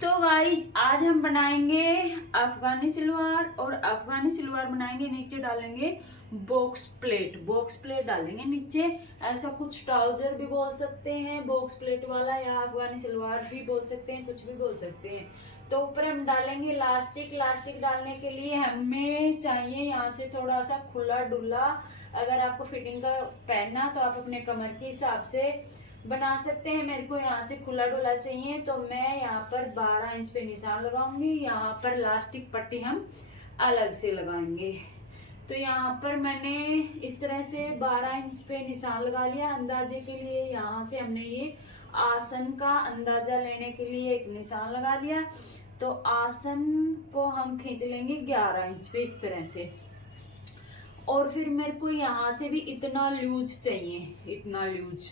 तो गाइज आज हम बनाएंगे अफगानी सलवार, और अफगानी सलवार बनाएंगे, नीचे डालेंगे बॉक्स प्लेट डालेंगे नीचे। ऐसा कुछ ट्राउजर भी बोल सकते हैं बॉक्स प्लेट वाला, या अफगानी सलवार भी बोल सकते हैं, कुछ भी बोल सकते हैं। तो ऊपर हम डालेंगे लास्टिक डालने के लिए हमें चाहिए यहाँ से थोड़ा सा खुला डुला। अगर आपको फिटिंग का पहनना तो आप अपने कमर के हिसाब से बना सकते हैं। मेरे को यहाँ से खुला डुला चाहिए, तो मैं यहाँ पर 12 इंच पे निशान लगाऊंगी। यहाँ पर लास्टिक पट्टी हम अलग से लगाएंगे। तो यहाँ पर मैंने इस तरह से 12 इंच पे निशान लगा लिया अंदाजे के लिए। यहाँ से हमने ये आसन का अंदाजा लेने के लिए एक निशान लगा लिया। तो आसन को हम खींच लेंगे 11 इंच पे इस तरह से। और फिर मेरे को यहाँ से भी इतना लूज चाहिए, इतना लूज,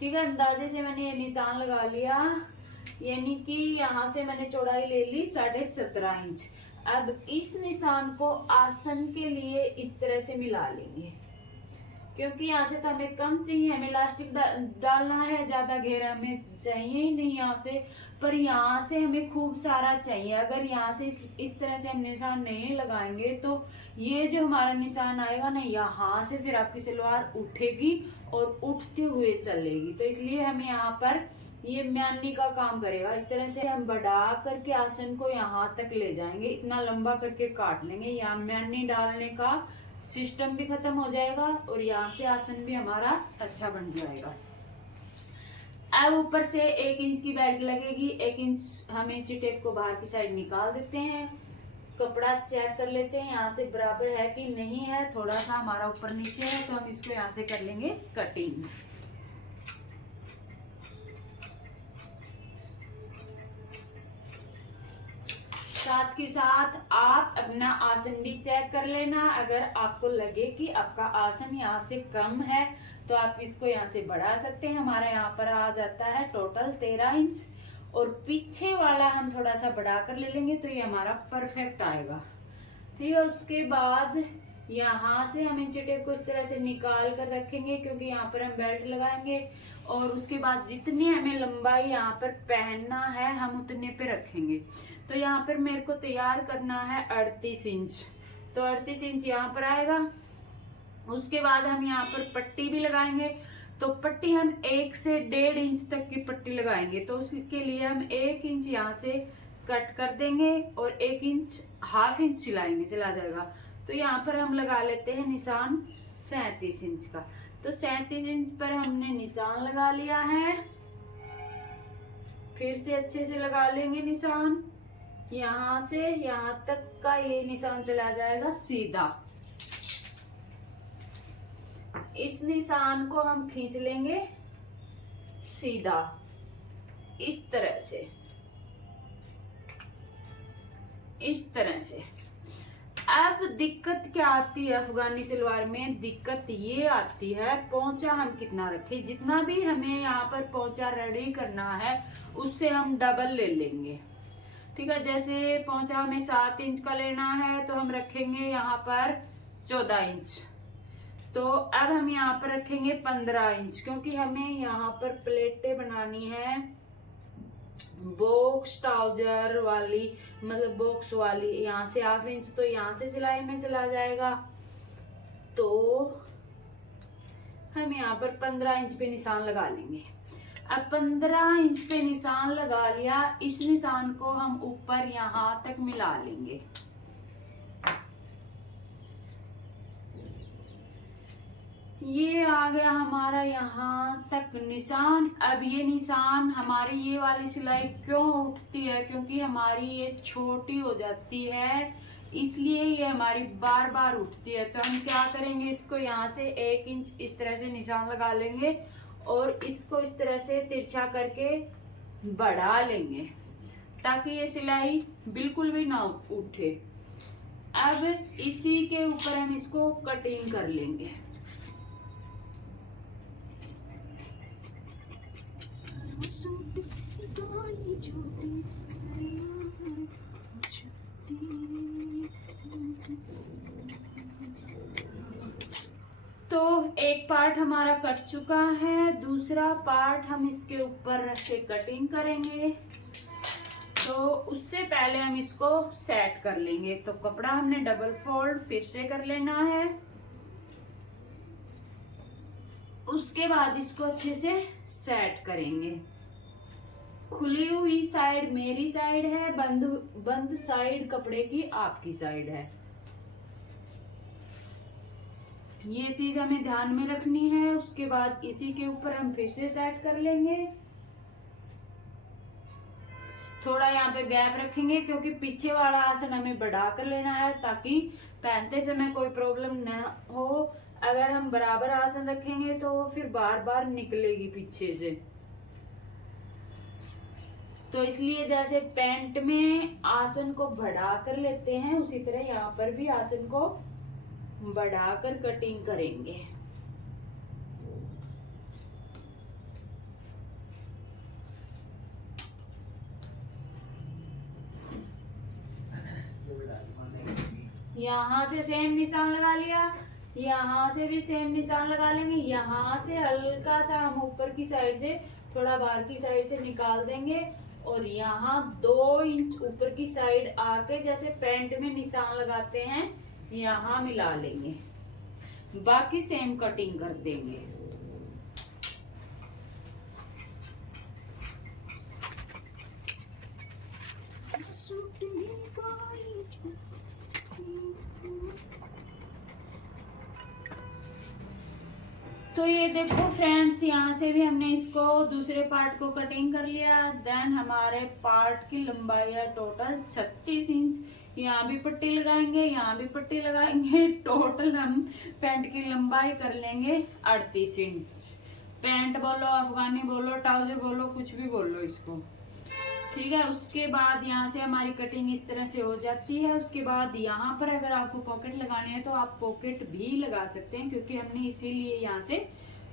ठीक है। अंदाजे से मैंने ये निशान लगा लिया, यानी कि यहाँ से मैंने चौड़ाई ले ली 17.5 इंच। अब इस निशान को आसन के लिए इस तरह से मिला लेंगे, क्योंकि यहाँ से तो हमें कम चाहिए, हमें इलास्टिक डालना है, ज्यादा घेरा हमें चाहिए ही नहीं यहाँ से, पर यहाँ से हमें खूब सारा चाहिए। अगर यहाँ से इस तरह से हम निशान नहीं लगाएंगे तो ये जो हमारा निशान आएगा ना, यहाँ से फिर आपकी सलवार उठेगी और उठते हुए चलेगी। तो इसलिए हमें यहाँ पर ये म्यानी का काम करेगा। इस तरह से हम बढ़ा करके आसन को यहाँ तक ले जाएंगे, इतना लंबा करके काट लेंगे। यहाँ म्यानी डालने का सिस्टम भी खत्म हो जाएगा और यहाँ से आसन भी हमारा अच्छा बन जाएगा। अब ऊपर से 1 इंच की बेल्ट लगेगी। 1 इंच हम इंची टेप को बाहर की साइड निकाल देते हैं। कपड़ा चेक कर लेते हैं यहाँ से बराबर है कि नहीं है, थोड़ा सा हमारा ऊपर नीचे है, तो हम इसको यहाँ से कर लेंगे कटिंग। साथ के साथ आप अपना आसन भी चेक कर लेना। अगर आपको लगे कि आपका आसन यहाँ से कम है तो आप इसको यहाँ से बढ़ा सकते हैं। हमारा यहाँ पर आ जाता है टोटल 13 इंच, और पीछे वाला हम थोड़ा सा बढ़ा कर ले लेंगे तो ये हमारा परफेक्ट आएगा, ठीक है। उसके बाद यहाँ से हम इंची टेप को इस तरह से निकाल कर रखेंगे, क्योंकि यहाँ पर हम बेल्ट लगाएंगे। और उसके बाद जितनी हमें लंबाई यहाँ पर पहनना है हम उतने पे रखेंगे। तो यहाँ पर मेरे को तैयार करना है 38 इंच, तो 38 इंच यहाँ पर आएगा। उसके बाद हम यहाँ पर पट्टी भी लगाएंगे, तो पट्टी हम 1 से 1.5 इंच तक की पट्टी लगाएंगे। तो उसके लिए हम 1 इंच यहाँ से कट कर देंगे और 1 इंच ½ इंच सिलाएंगे, चला जाएगा। तो यहाँ पर हम लगा लेते हैं निशान 37 इंच का। तो 37 इंच पर हमने निशान लगा लिया है। फिर से अच्छे से लगा लेंगे निशान, यहाँ से यहाँ तक का ये निशान चला जाएगा सीधा। इस निशान को हम खींच लेंगे सीधा इस तरह से, इस तरह से। अब दिक्कत क्या आती है अफगानी सलवार में? दिक्कत ये आती है पोंचा हम कितना रखें। जितना भी हमें यहाँ पर पोंचा रेडी करना है उससे हम डबल ले लेंगे, ठीक है। जैसे पोंचा हमें 7 इंच का लेना है तो हम रखेंगे यहाँ पर 14 इंच। तो अब हम यहाँ पर रखेंगे 15 इंच, क्योंकि हमें यहाँ पर प्लेटें बनानी है बॉक्स ट्राउजर वाली, मतलब बॉक्स वाली। यहाँ से ½ इंच तो यहाँ से सिलाई में चला जाएगा, तो हम यहाँ पर 15 इंच पे निशान लगा लेंगे। अब 15 इंच पे निशान लगा लिया, इस निशान को हम ऊपर यहाँ तक मिला लेंगे। ये आ गया हमारा यहाँ तक निशान। अब ये निशान हमारी ये वाली सिलाई क्यों उठती है? क्योंकि हमारी ये छोटी हो जाती है, इसलिए ये हमारी बार बार उठती है। तो हम क्या करेंगे, इसको यहाँ से 1 इंच इस तरह से निशान लगा लेंगे और इसको इस तरह से तिरछा करके बढ़ा लेंगे, ताकि ये सिलाई बिल्कुल भी ना उठे। अब इसी के ऊपर हम इसको कटिंग कर लेंगे। तो एक एक पार्ट हमारा कट चुका है, दूसरा पार्ट हम इसके ऊपर रख के कटिंग करेंगे। तो उससे पहले हम इसको सेट कर लेंगे। तो कपड़ा हमने डबल फोल्ड फिर से कर लेना है, उसके बाद इसको अच्छे से सेट करेंगे। खुली हुई साइड मेरी साइड है, बंद साइड कपड़े की आपकी साइड है। ये चीज हमें ध्यान में रखनी है। उसके बाद इसी के ऊपर हम फिर से सेट कर लेंगे। थोड़ा यहाँ पे गैप रखेंगे क्योंकि पीछे वाला आसन हमें बढ़ा कर लेना है ताकि पहनते समय कोई प्रॉब्लम न हो। अगर हम बराबर आसन रखेंगे तो फिर बार बार निकलेगी पीछे से। तो इसलिए जैसे पैंट में आसन को बढ़ा कर लेते हैं, उसी तरह यहाँ पर भी आसन को बढ़ाकर कटिंग करेंगे। यहाँ से सेम निशान लगा लिया, यहाँ से भी सेम निशान लगा लेंगे। यहाँ से हल्का सा हम ऊपर की साइड से थोड़ा बाहर की साइड से निकाल देंगे और यहाँ 2 इंच ऊपर की साइड आके जैसे पैंट में निशान लगाते हैं यहाँ मिला लेंगे। बाकी सेम कटिंग कर देंगे। तो ये देखो फ्रेंड्स, यहाँ से भी हमने इसको दूसरे पार्ट को कटिंग कर लिया। देन हमारे पार्ट की लंबाई है टोटल 36 इंच। यहाँ भी पट्टी लगाएंगे, यहाँ भी पट्टी लगाएंगे। टोटल हम पैंट की लंबाई कर लेंगे 38 इंच। पैंट बोलो, अफगानी बोलो, ट्राउजर बोलो, कुछ भी बोलो इसको, ठीक है। उसके बाद यहाँ से हमारी कटिंग इस तरह से हो जाती है। उसके बाद यहाँ पर अगर आपको पॉकेट लगाने हैं तो आप पॉकेट भी लगा सकते हैं, क्योंकि हमने इसीलिए यहाँ से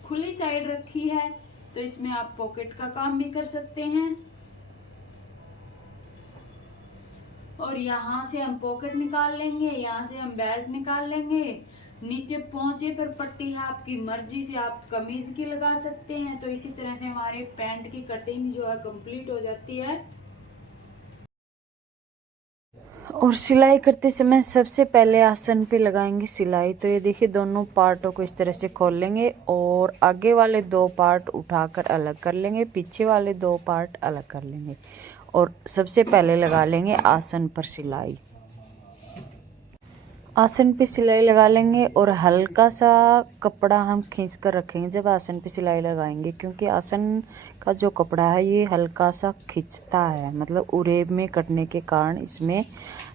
खुली साइड रखी है। तो इसमें आप पॉकेट का काम भी कर सकते हैं। और यहाँ से हम पॉकेट निकाल लेंगे, यहाँ से हम बेल्ट निकाल लेंगे। नीचे पोंचे पर पट्टी है, आपकी मर्जी से आप कमीज की लगा सकते हैं। तो इसी तरह से हमारे पैंट की कटिंग जो है कंप्लीट हो जाती है। और सिलाई करते समय सबसे पहले आसन पे लगाएंगे सिलाई। तो ये देखिए, दोनों पार्टों को इस तरह से खोल लेंगे और आगे वाले 2 पार्ट उठाकर अलग कर लेंगे, पीछे वाले 2 पार्ट अलग कर लेंगे और सबसे पहले लगा लेंगे आसन पर सिलाई। आसन पे सिलाई लगा लेंगे और हल्का सा कपड़ा हम खींच कर रखेंगे जब आसन पे सिलाई लगाएंगे, क्योंकि आसन का जो कपड़ा है ये हल्का सा खींचता है, मतलब उरेब में कटने के कारण इसमें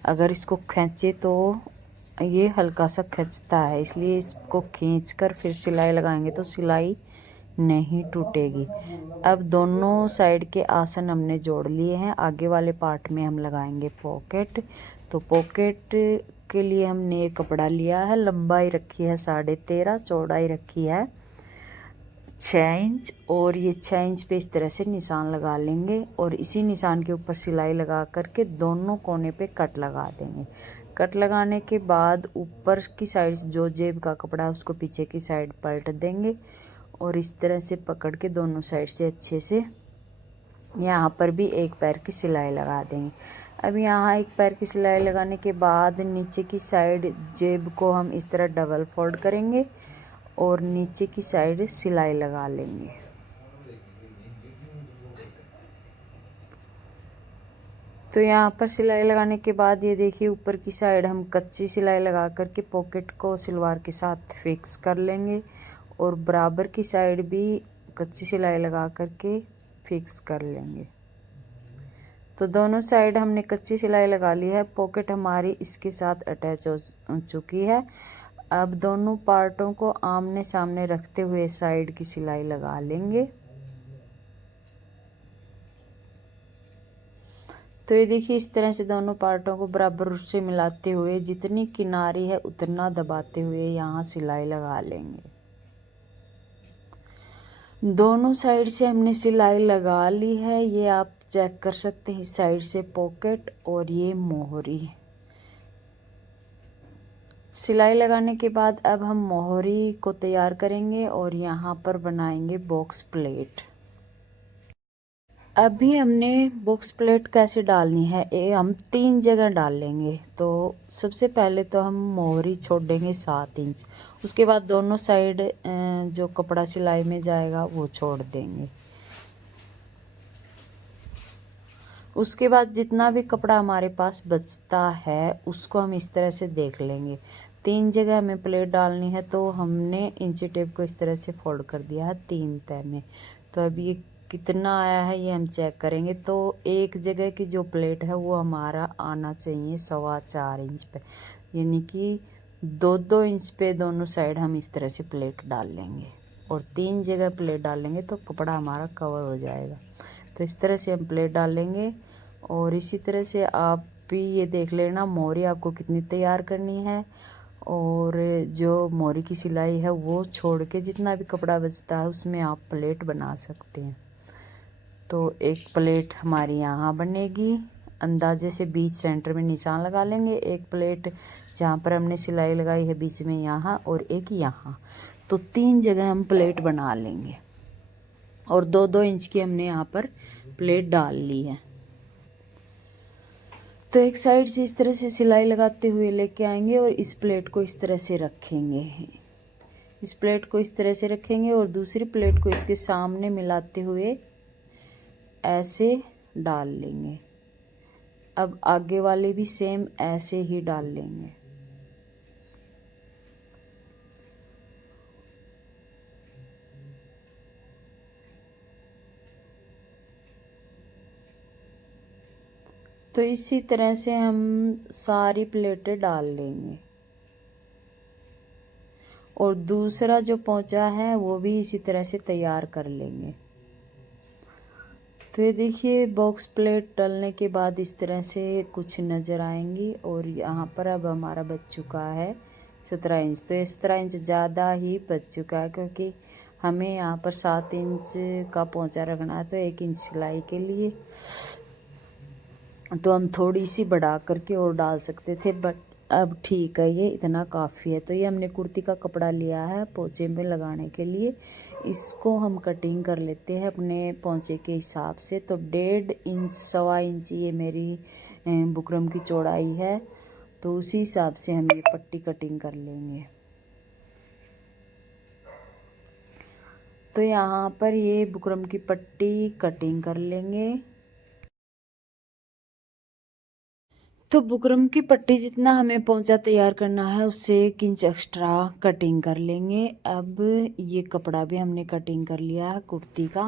अगर इसको खींचे तो ये हल्का सा खींचता है। इसलिए इसको खींच कर फिर सिलाई लगाएंगे तो सिलाई नहीं टूटेगी। अब दोनों साइड के आसन हमने जोड़ लिए हैं। आगे वाले पार्ट में हम लगाएंगे पॉकेट। तो पॉकेट के लिए हमने ये कपड़ा लिया है, लंबाई रखी है 13.5, चौड़ाई रखी है 6 इंच और ये 6 इंच पे इस तरह से निशान लगा लेंगे और इसी निशान के ऊपर सिलाई लगा करके दोनों कोने पे कट लगा देंगे। कट लगाने के बाद ऊपर की साइड जो जेब का कपड़ा है उसको पीछे की साइड पलट देंगे और इस तरह से पकड़ के दोनों साइड से अच्छे से यहाँ पर भी एक पैर की सिलाई लगा देंगे। अब यहाँ एक पैर की सिलाई लगाने के बाद नीचे की साइड जेब को हम इस तरह डबल फोल्ड करेंगे और नीचे की साइड सिलाई लगा लेंगे। तो यहाँ पर सिलाई लगाने के बाद ये देखिए, ऊपर की साइड हम कच्ची सिलाई लगा करके पॉकेट को सलवार के साथ फिक्स कर लेंगे और बराबर की साइड भी कच्ची सिलाई लगा करके फिक्स कर लेंगे। तो दोनों साइड हमने कच्ची सिलाई लगा ली है। पॉकेट हमारी इसके साथ अटैच हो चुकी है। अब दोनों पार्टों को आमने सामने रखते हुए साइड की सिलाई लगा लेंगे। तो ये देखिए, इस तरह से दोनों पार्टों को बराबर रूप से मिलाते हुए जितनी किनारी है उतना दबाते हुए यहाँ सिलाई लगा लेंगे। दोनों साइड से हमने सिलाई लगा ली है, ये आप चेक कर सकते हैं। इस साइड से पॉकेट और ये मोहरी सिलाई लगाने के बाद अब हम मोहरी को तैयार करेंगे और यहाँ पर बनाएंगे बॉक्स प्लेट। अभी हमने बॉक्स प्लेट कैसे डालनी है, ये हम 3 जगह डाल लेंगे। तो सबसे पहले तो हम मोहरी छोड़ देंगे 7 इंच, उसके बाद दोनों साइड जो कपड़ा सिलाई में जाएगा वो छोड़ देंगे। उसके बाद जितना भी कपड़ा हमारे पास बचता है उसको हम इस तरह से देख लेंगे। 3 जगह हमें प्लेट डालनी है, तो हमने इंची टेप को इस तरह से फोल्ड कर दिया है 3 तह में। तो अब ये कितना आया है ये हम चेक करेंगे। तो एक जगह की जो प्लेट है वो हमारा आना चाहिए 4.25 इंच पे, यानी कि 2-2 इंच पे दोनों साइड हम इस तरह से प्लेट डाल लेंगे और 3 जगह प्लेट डाल लेंगे तो कपड़ा हमारा कवर हो जाएगा। तो इस तरह से हम प्लेट डाल लेंगे और इसी तरह से आप भी ये देख लेना मोहरी आपको कितनी तैयार करनी है, और जो मोहरी की सिलाई है वो छोड़ के जितना भी कपड़ा बचता है उसमें आप प्लेट बना सकते हैं। तो एक प्लेट हमारी यहाँ बनेगी, अंदाजे से बीच सेंटर में निशान लगा लेंगे। एक प्लेट जहाँ पर हमने सिलाई लगाई है बीच में यहाँ, और एक यहाँ। तो 3 जगह हम प्लेट बना लेंगे और 2-2 इंच की हमने यहाँ पर प्लेट डाल ली है। तो एक साइड से इस तरह से सिलाई लगाते हुए लेके आएंगे और इस प्लेट को इस तरह से रखेंगे। इस प्लेट को इस तरह से रखेंगे और दूसरी प्लेट को इसके सामने मिलाते हुए ऐसे डाल लेंगे। अब आगे वाले भी सेम ऐसे ही डाल लेंगे। तो इसी तरह से हम सारी प्लेटें डाल लेंगे और दूसरा जो पोंचा है वो भी इसी तरह से तैयार कर लेंगे। तो ये देखिए बॉक्स प्लेट डलने के बाद इस तरह से कुछ नज़र आएंगी और यहाँ पर अब हमारा बच चुका है 17 इंच। तो 17 इंच ज़्यादा ही बच चुका है क्योंकि हमें यहाँ पर 7 इंच का पोंचा रखना है, तो 1 इंच सिलाई के लिए तो हम थोड़ी सी बढ़ा करके और डाल सकते थे, बट अब ठीक है, ये इतना काफ़ी है। तो ये हमने कुर्ती का कपड़ा लिया है पोंचे में लगाने के लिए, इसको हम कटिंग कर लेते हैं अपने पोंचे के हिसाब से। तो 1.5 इंच 1.25 इंच ये मेरी बुकरम की चौड़ाई है, तो उसी हिसाब से हम ये पट्टी कटिंग कर लेंगे। तो यहाँ पर ये बुकरम की पट्टी कटिंग कर लेंगे। तो बुकरम की पट्टी जितना हमें पोंचा तैयार करना है उससे 1 इंच एक्स्ट्रा कटिंग कर लेंगे। अब ये कपड़ा भी हमने कटिंग कर लिया है कुर्ती का,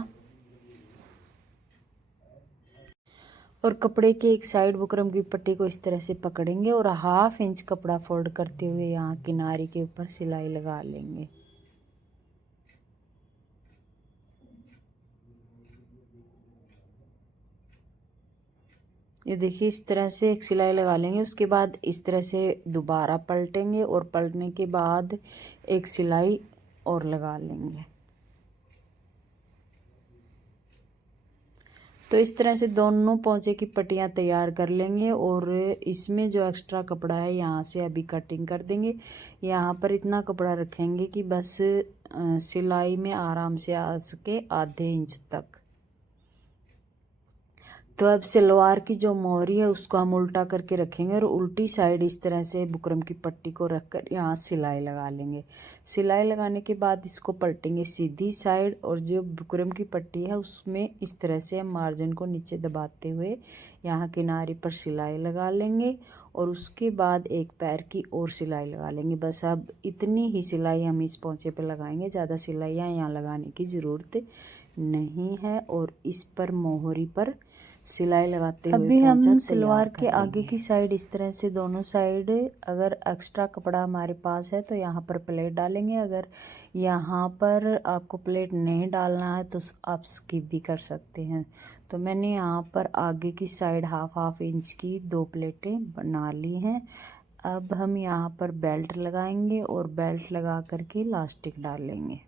और कपड़े के एक साइड बुकरम की पट्टी को इस तरह से पकड़ेंगे और 1/2 इंच कपड़ा फोल्ड करते हुए यहाँ किनारे के ऊपर सिलाई लगा लेंगे। ये देखिए इस तरह से एक सिलाई लगा लेंगे, उसके बाद इस तरह से दोबारा पलटेंगे और पलटने के बाद एक सिलाई और लगा लेंगे। तो इस तरह से दोनों पोंचे की पट्टियाँ तैयार कर लेंगे और इसमें जो एक्स्ट्रा कपड़ा है यहाँ से अभी कटिंग कर देंगे। यहाँ पर इतना कपड़ा रखेंगे कि बस सिलाई में आराम से आ सके आधे इंच तक। तो अब सलवार की जो मोहरी है उसको हम उल्टा करके रखेंगे और उल्टी साइड इस तरह से बुकरम की पट्टी को रखकर यहाँ सिलाई लगा लेंगे। सिलाई लगाने के बाद इसको पलटेंगे सीधी साइड और जो बुकरम की पट्टी है उसमें इस तरह से हम मार्जिन को नीचे दबाते हुए यहाँ किनारे पर सिलाई लगा लेंगे और उसके बाद एक पैर की और सिलाई लगा लेंगे। बस अब इतनी ही सिलाई हम इस पोंचे पे लगाएंगे, ज़्यादा सिलाइयाँ यहाँ लगाने की ज़रूरत नहीं है। और इस पर मोहरी पर सिलाई लगाते हुए अभी हम सलवार के आगे की साइड इस तरह से दोनों साइड अगर एक्स्ट्रा कपड़ा हमारे पास है तो यहाँ पर प्लेट डालेंगे। अगर यहाँ पर आपको प्लेट नहीं डालना है तो आप स्किप भी कर सकते हैं। तो मैंने यहाँ पर आगे की साइड 1/2 इंच की 2 प्लेटें बना ली हैं। अब हम यहाँ पर बेल्ट लगाएंगे और बेल्ट लगा करके इलास्टिक डालेंगे।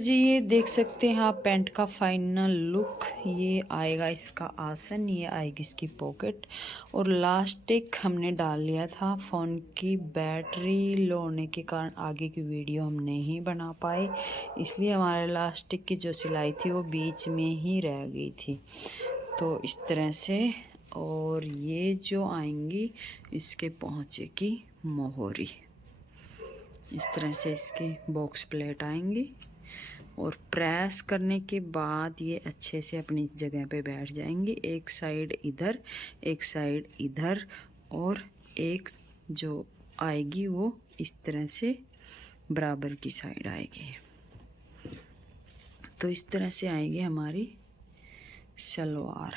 जी ये देख सकते हैं आप पैंट का फाइनल लुक। ये आएगा इसका आसन, ये आएगी इसकी पॉकेट, और लास्टिक हमने डाल लिया था। फ़ोन की बैटरी लो होने के कारण आगे की वीडियो हम नहीं बना पाए, इसलिए हमारे लास्टिक की जो सिलाई थी वो बीच में ही रह गई थी। तो इस तरह से, और ये जो आएंगी इसके पहुँचे की मोहरी, इस तरह से इसकी बॉक्स प्लेट आएंगी, और प्रेस करने के बाद ये अच्छे से अपनी जगह पे बैठ जाएंगी। एक साइड इधर, एक साइड इधर, और एक जो आएगी वो इस तरह से बराबर की साइड आएगी। तो इस तरह से आएगी हमारी सलवार।